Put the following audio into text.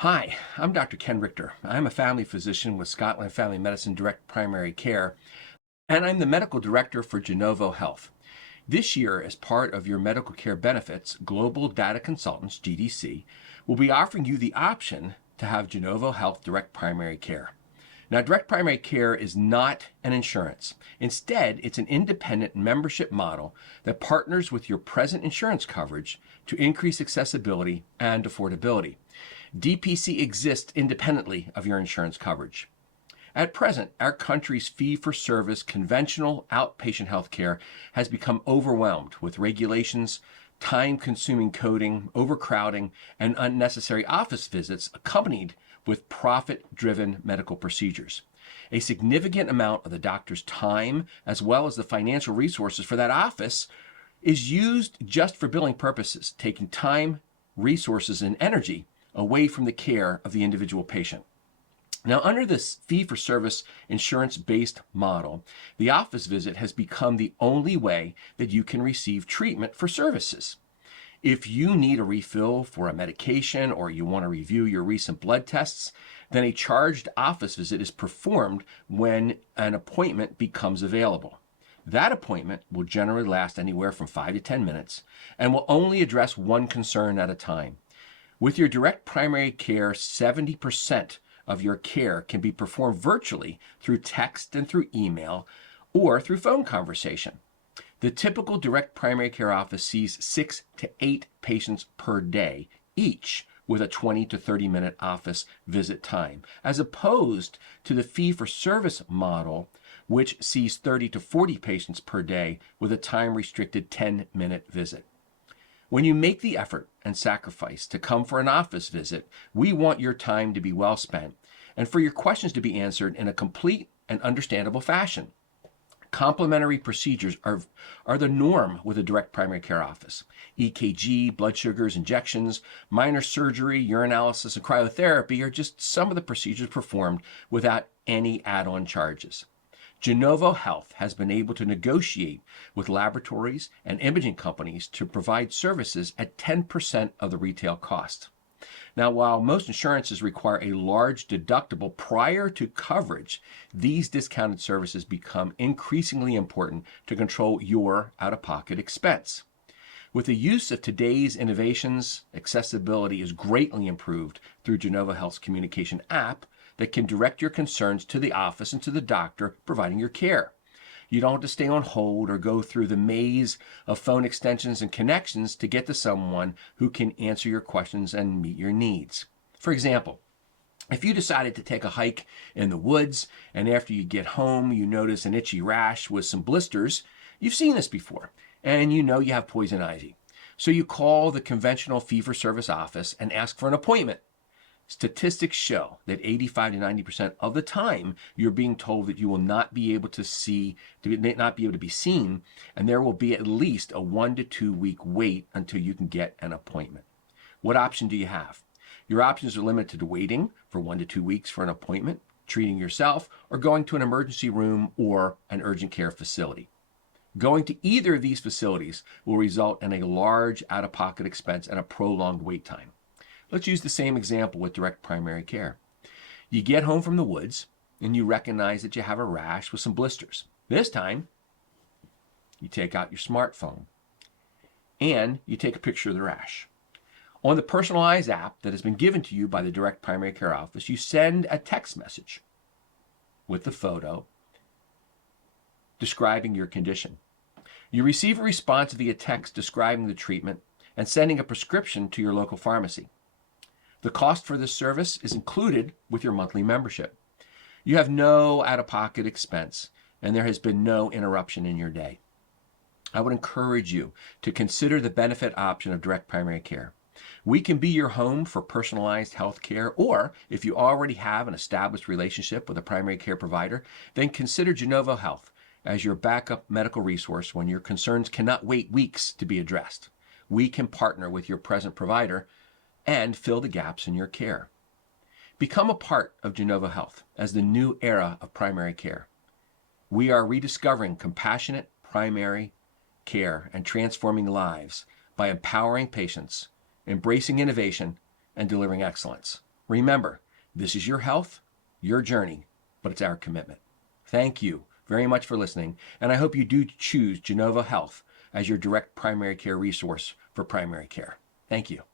Hi, I'm Dr. Ken Richter. I'm a family physician with Scotland Family Medicine Direct Primary Care, and I'm the medical director for Genovo Health. This year, as part of your medical care benefits, Global Data Consultants, GDC, will be offering you the option to have Genovo Health Direct Primary Care. Now, direct primary care is not an insurance. Instead, it's an independent membership model that partners with your present insurance coverage to increase accessibility and affordability. DPC exists independently of your insurance coverage. At present, our country's fee-for-service conventional outpatient healthcare has become overwhelmed with regulations, time-consuming coding, overcrowding, and unnecessary office visits accompanied with profit-driven medical procedures. A significant amount of the doctor's time, as well as the financial resources for that office, is used just for billing purposes, taking time, resources, and energy away from the care of the individual patient. Now, under this fee-for-service insurance-based model, the office visit has become the only way that you can receive treatment for services. If you need a refill for a medication or you want to review your recent blood tests, then a charged office visit is performed when an appointment becomes available. That appointment will generally last anywhere from 5 to 10 minutes and will only address one concern at a time. With your direct primary care, 70% of your care can be performed virtually through text and through email or through phone conversation. The typical direct primary care office sees 6 to 8 patients per day, each with a 20 to 30-minute office visit time, as opposed to the fee-for-service model, which sees 30 to 40 patients per day with a time-restricted 10-minute visit. When you make the effort and sacrifice to come for an office visit, we want your time to be well spent and for your questions to be answered in a complete and understandable fashion. Complementary procedures are the norm with a direct primary care office. EKG, blood sugars, injections, minor surgery, urinalysis, and cryotherapy are just some of the procedures performed without any add-on charges. Genovo Health has been able to negotiate with laboratories and imaging companies to provide services at 10% of the retail cost. Now, while most insurances require a large deductible prior to coverage, these discounted services become increasingly important to control your out-of-pocket expense. With the use of today's innovations, accessibility is greatly improved through Genovo Health's communication app that can direct your concerns to the office and to the doctor providing your care. You don't have to stay on hold or go through the maze of phone extensions and connections to get to someone who can answer your questions and meet your needs. For example, if you decided to take a hike in the woods and after you get home you notice an itchy rash with some blisters, you've seen this before and you know you have poison ivy. So you call the conventional fee-for-service office and ask for an appointment. Statistics show that 85 to 90% of the time you're being told that you will not be able to be seen, and there will be at least a 1 to 2 week wait until you can get an appointment. What option do you have? Your options are limited to waiting for 1 to 2 weeks for an appointment, treating yourself, or going to an emergency room or an urgent care facility. Going to either of these facilities will result in a large out-of-pocket expense and a prolonged wait time. Let's use the same example with direct primary care. You get home from the woods and you recognize that you have a rash with some blisters. This time, you take out your smartphone and you take a picture of the rash. On the personalized app that has been given to you by the direct primary care office, you send a text message with the photo describing your condition. You receive a response via text describing the treatment and sending a prescription to your local pharmacy. The cost for this service is included with your monthly membership. You have no out-of-pocket expense, and there has been no interruption in your day. I would encourage you to consider the benefit option of direct primary care. We can be your home for personalized health care, or if you already have an established relationship with a primary care provider, then consider Genovo Health as your backup medical resource when your concerns cannot wait weeks to be addressed. We can partner with your present provider and fill the gaps in your care. Become a part of Genovo Health as the new era of primary care. We are rediscovering compassionate primary care and transforming lives by empowering patients, embracing innovation, and delivering excellence. Remember, this is your health, your journey, but it's our commitment. Thank you very much for listening, and I hope you do choose Genovo Health as your direct primary care resource for primary care. Thank you.